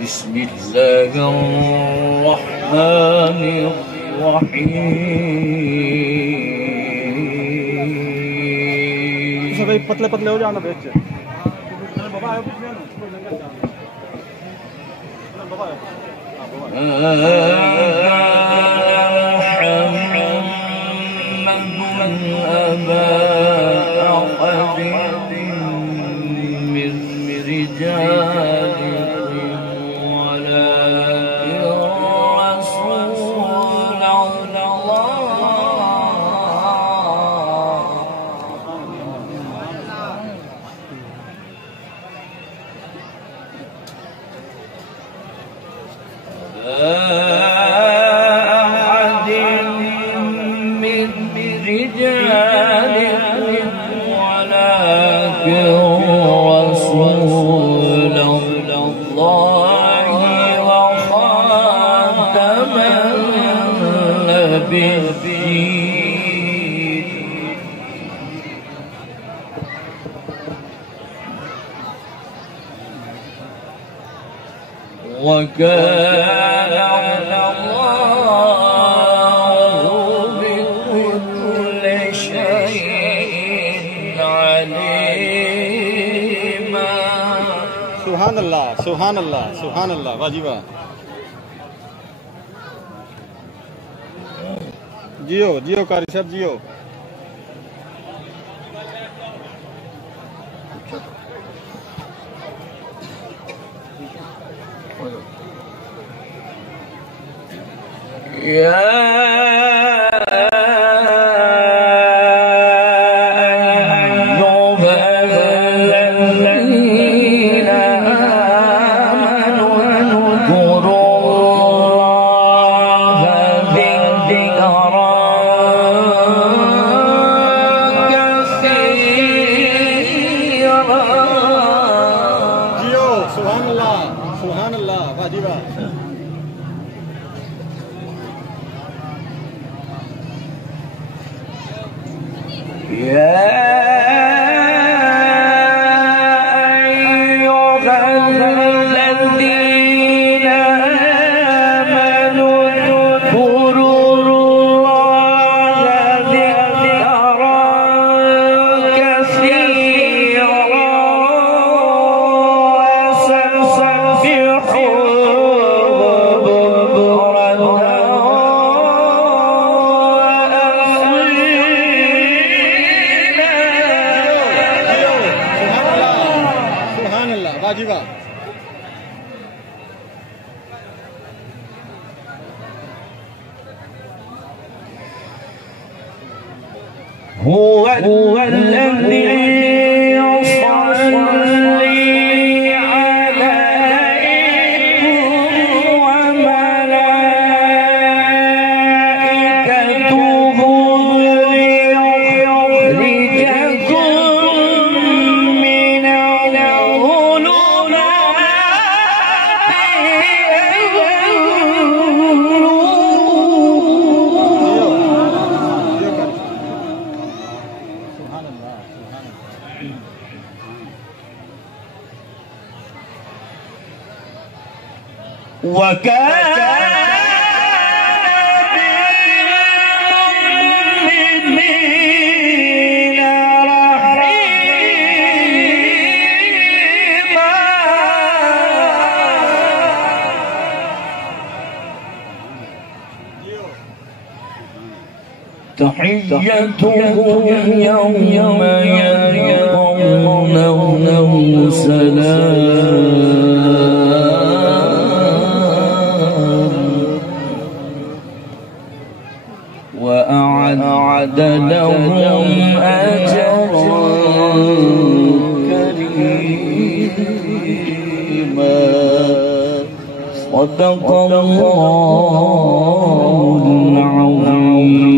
بسم الله الرحمن الرحيم सभी पतले पतले हो जाना बेच وكان الله بكل شيء عليما سبحان الله سبحان الله سبحان الله वाजिबा जियो जियो कारी साहब जियो هو الذي يصلي عليكم وملائكته ليخرجكم من الظلمات وكان بالمؤمنين رحيما تحيتهم يوم يلقونه سلام وأعد لهم أجرا كريما صدق الله العظيم.